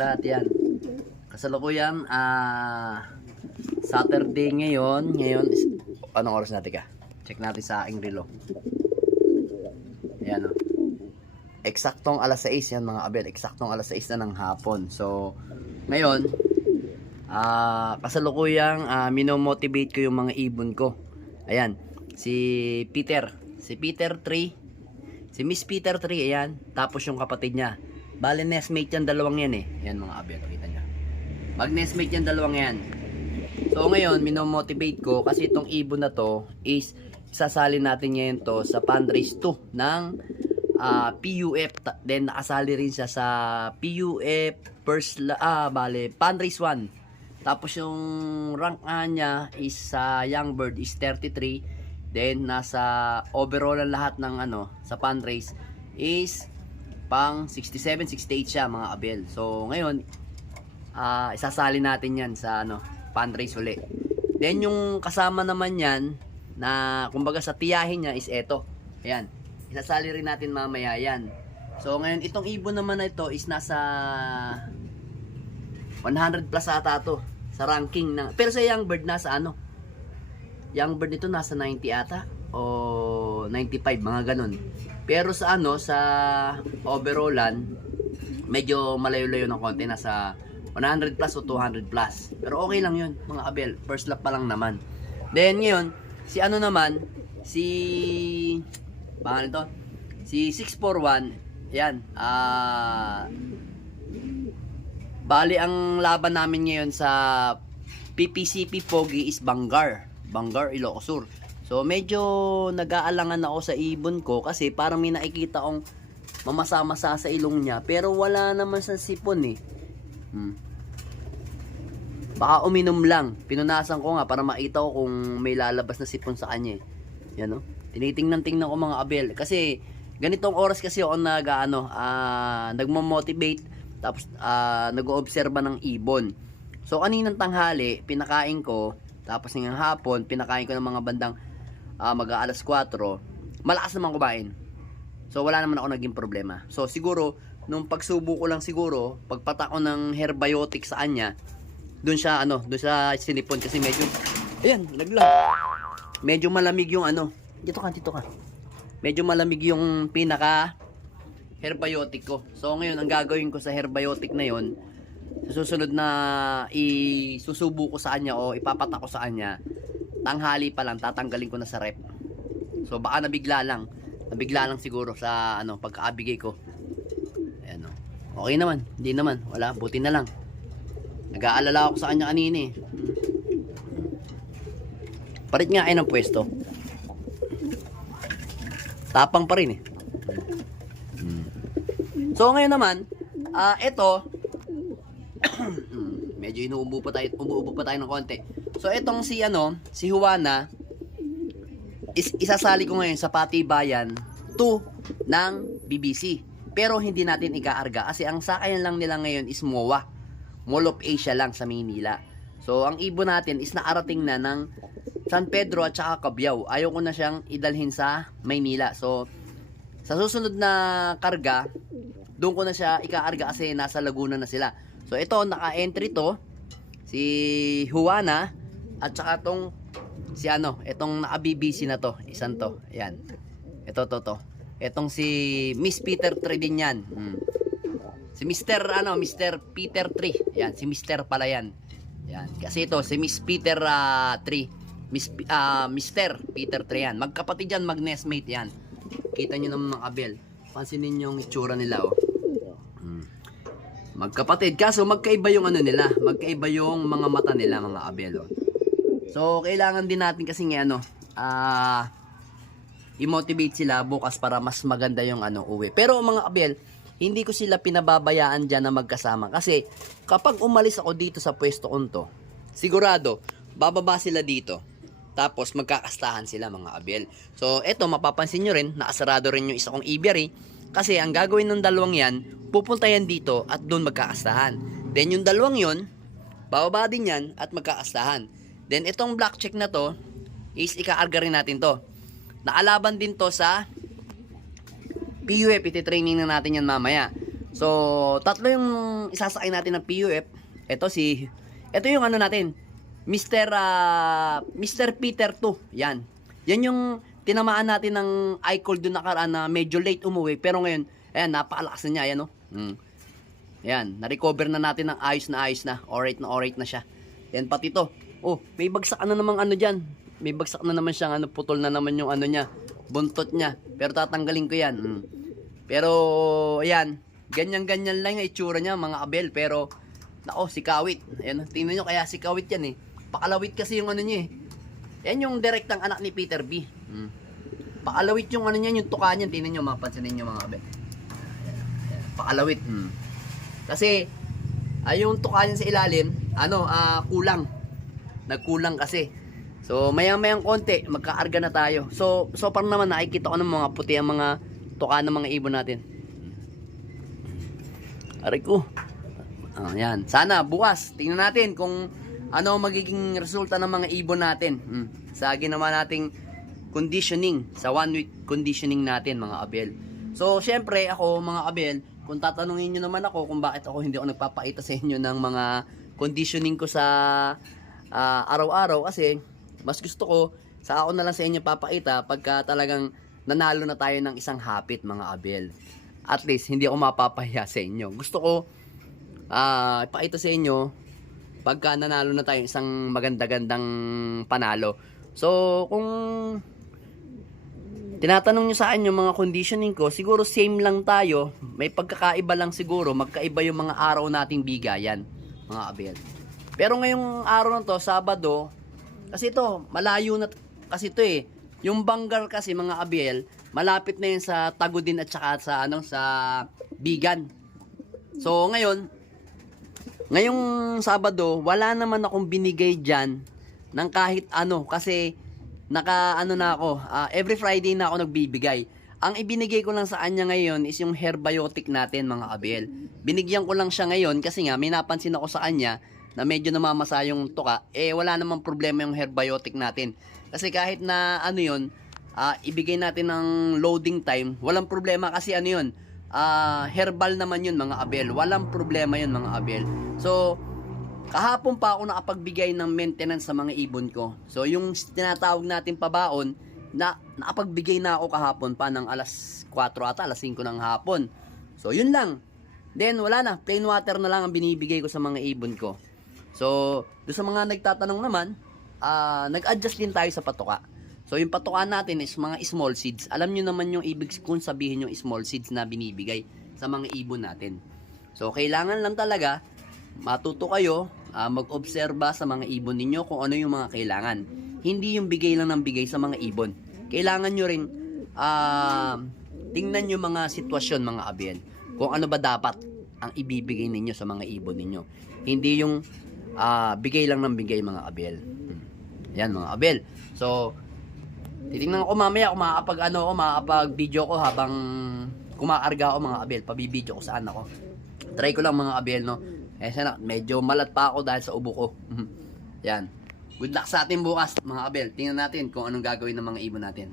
lahat yan. Kasalukuyan, Saturday ngayon. Anong oras natin ka? Check natin sa aking relo. Ayan o. Eksaktong alas 6 yan mga abel. Eksaktong alas 6 na ng hapon. So, ngayon, kasalukuyang minomotivate ko yung mga ibon ko. Ayan. Si Peter 3. Si Miss Peter 3, ayan. Tapos yung kapatid niya. Bale, nestmate yan, dalawang yan eh. Ayan mga abel, kita niya. Mag-nestmate yan, dalawang yan. So ngayon, minomotivate ko kasi itong ibon na to is isasali natin ngayon to sa fundraise 2 ng PUF. Then nakasali rin siya sa PUF fundraise 1. Tapos yung rank niya is sa Young Bird is 33. Then nasa overall ang lahat ng sa fundraise is pang 67, 68 siya mga abel. So ngayon, isasali natin yan sa fundraise uli. Then yung kasama naman yan na kumbaga sa tiyahin niya is eto. Ayan. Isasali rin natin mamaya yan. So ngayon itong ibon naman na ito is nasa 100 plus ata to sa ranking na. Pero sa Young Bird nasa Young Bird nito nasa 90 ata o 95 mga ganun. Pero sa sa overallan medyo malayo-layo ng konti, nasa 100 plus o 200 plus. Pero okay lang yun mga abel, first lap pa lang naman. Then ngayon, si naman, pangalan to? Si 641, yan. Bali ang laban namin ngayon sa PPCP Pogi is Bangar Ilocos Sur. So medyo nag-aalangan ako sa ibon ko kasi parang may nakikita akong mamasa-masa sa ilong niya pero wala naman sa sipon eh. Baka uminom lang. Pinunasan ko nga para makita ko kung may lalabas na sipon sa kanya eh. Yan o. Tinitingnan ko mga abel. Kasi ganitong oras kasi ako nagmo-motivate tapos nag-oobserba ng ibon. So kaninang tanghali pinakain ko, tapos ngayong hapon pinakain ko ng mga bandang mag-aalas 4. Malakas naman kumain. So wala naman ako naging problema. So siguro nung pagsubo ko lang siguro, pagpata ko ng herbiotic sa kanya, doon siya sinipon kasi medyo medyo malamig yung dito ka. Medyo malamig yung pinaka herbiotic ko. So ngayon ang gagawin ko sa herbiotic na yon, sa susunod na isusubo ko sa kanya o ipapata ko sa kanya, tanghali pa lang tatanggalin ko na sa rep. So baka nabigla lang siguro sa pagkaabigay ko. Ayan o. Okay naman, hindi naman, wala, buti na lang. Nag-aalala ako sa kanya kanina eh. Parit nga ng pwesto. Tapang pa rin eh. So ngayon naman, ito medyo umuubo pa tayo ng konti. So etong si Juana isasali ko ngayon sa Patibayan 2 ng BBC. Pero hindi natin ikaarga kasi ang sakayan lang nila ngayon is MOA, Mall of Asia lang sa Maynila. So ang ibon natin is naarating na ng San Pedro at saka Cabiao. Ayaw ko na siyang idalhin sa Maynila. So sa susunod na karga, doon ko na siya ikaarga kasi nasa Laguna na sila. So ito, naka-entry to si Juana at saka tong itong naka-BBC na to, isang to. Ayan. Ito to. Etong si Miss Peter 3 din yan. Si Mr. Peter 3. Yan, si Mr. pala yan. Yan. Kasi ito, si Miss Peter 3. Mr. Peter 3 yan. Magkapatid yan, mag-nestmate yan. Kita nyo naman mga abel. Pansinin nyo yung itsura nila, oh. Magkapatid. Kaso, magkaiba yung nila. Magkaiba yung mga mata nila, mga abel, oh. So, kailangan din natin kasi i-motivate sila bukas para mas maganda yung uwi. Pero mga abel, hindi ko sila pinababayaan dyan na magkasama. Kasi, kapag umalis ako dito sa pwesto ko to, sigurado, bababa sila dito. Tapos, magkakastahan sila mga abel. So, eto, mapapansin nyo rin, nakasarado rin yung isa kong aviary. Kasi, ang gagawin ng dalawang yan, pupunta yan dito at doon magkakastahan. Then, yung dalawang yon, bababa din yan at magkakastahan. Then, itong black check na to, is ikaarga rin natin to. Nakalaban din to sa PUF, iti-training na natin yan mamaya. So, tatlo yung isasakay natin ng PUF. Ito yung ano natin, Mr. Peter 2. Yan. Yan yung tinamaan natin ng iCall doon nakaraan na medyo late umuwi. Pero ngayon, ayan, napakalakas na niya. Ayan, oh. Ayan, na-recover na natin ng ayos na. Alright na siya. Yan, pati to. Oh, may bagsak na namang ano dyan. May bagsak na naman siyang ano, putol na naman yung ano niya, buntot niya. Pero tatanggalin ko yan. Pero, ayan, ganyan-ganyan lang yung itsura niya, mga abel. Pero, nako, si Kawit. Ayan, tingnan nyo, kaya si Kawit yan eh. Pakalawit kasi yung ano niya eh. Yan yung direktang anak ni Peter B. Pakalawit yung ano niya, yung tuka niya. Tingnan nyo, mapansinin nyo mga abel. Ayan, pakalawit. Kasi, yung tuka niya sa ilalim, kulang. Nagkulang kasi. So, maya-mayang konti, magkaarga na tayo. So parang naman nakikita ko ng mga puti ang mga tuka ng mga ibon natin. Aray ko. Yan. Sana bukas tingnan natin kung ano magiging resulta ng mga ibon natin sa ginawa nating conditioning, sa 1 week conditioning natin mga abel. So syempre ako mga abel, kung tatanungin niyo naman ako kung bakit ako hindi ako nagpapakita sa inyo ng mga conditioning ko sa araw-araw, kasi mas gusto ko sa ako na lang sa inyo papakita pagka talagang nanalo na tayo ng isang hapit mga abel. At least hindi ako mapapahiya sa inyo. Gusto ko ipakita sa inyo pagka nanalo na tayo isang maganda-gandang panalo. So kung tinatanong nyo sa akin yung mga conditioning ko, siguro same lang tayo. May pagkakaiba lang siguro, magkaiba yung mga araw nating bigayan mga abel. Pero ngayong araw na to, Sabado, kasi ito, malayo na kasi ito eh. Yung Bangar kasi mga abel, malapit na yun sa Tagudin at saka sa Bigan. So ngayong Sabado, wala naman akong binigay dyan ng kahit ano. Kasi na ako, every Friday na ako nagbibigay. Ang ibinigay ko lang sa kanya ngayon is yung herbiotic natin mga abel. Binigyan ko lang siya ngayon kasi nga may napansin ako sa kanya na medyo namamasa yung tuka, wala namang problema yung herbiotic natin. Kasi kahit na ibigay natin ng loading time, walang problema kasi herbal naman yun mga abel. Walang problema yun mga abel. So, kahapon pa ako nakapagbigay ng maintenance sa mga ibon ko. So, yung tinatawag natin pabaon, nakapagbigay na ako kahapon pa ng alas 4 ata, alas 5 ng hapon. So, yun lang. Then, wala na. Plain water na lang ang binibigay ko sa mga ibon ko. So, doon sa mga nagtatanong naman, nag-adjust din tayo sa patuka. So, yung patuka natin is mga small seeds. Alam nyo naman yung ibig kung sabihin yung small seeds na binibigay sa mga ibon natin. So, kailangan lang talaga matuto kayo, mag-obserba sa mga ibon ninyo kung ano yung mga kailangan. Hindi yung bigay lang ng bigay sa mga ibon. Kailangan nyo rin tingnan yung mga sitwasyon mga abel. Kung ano ba dapat ang ibibigay ninyo sa mga ibon ninyo. Hindi yung bigay lang ng bigay mga abel. Yan mga abel. So, titingnan ko mamaya kung makakapag video ko habang kumakarga ako mga abel. Pabibideo ko saan ako. Try ko lang mga abel, no. Sana, medyo malat pa ako dahil sa ubo ko. Yan. Good luck sa atin bukas mga abel. Tingnan natin kung anong gagawin ng mga ibon natin.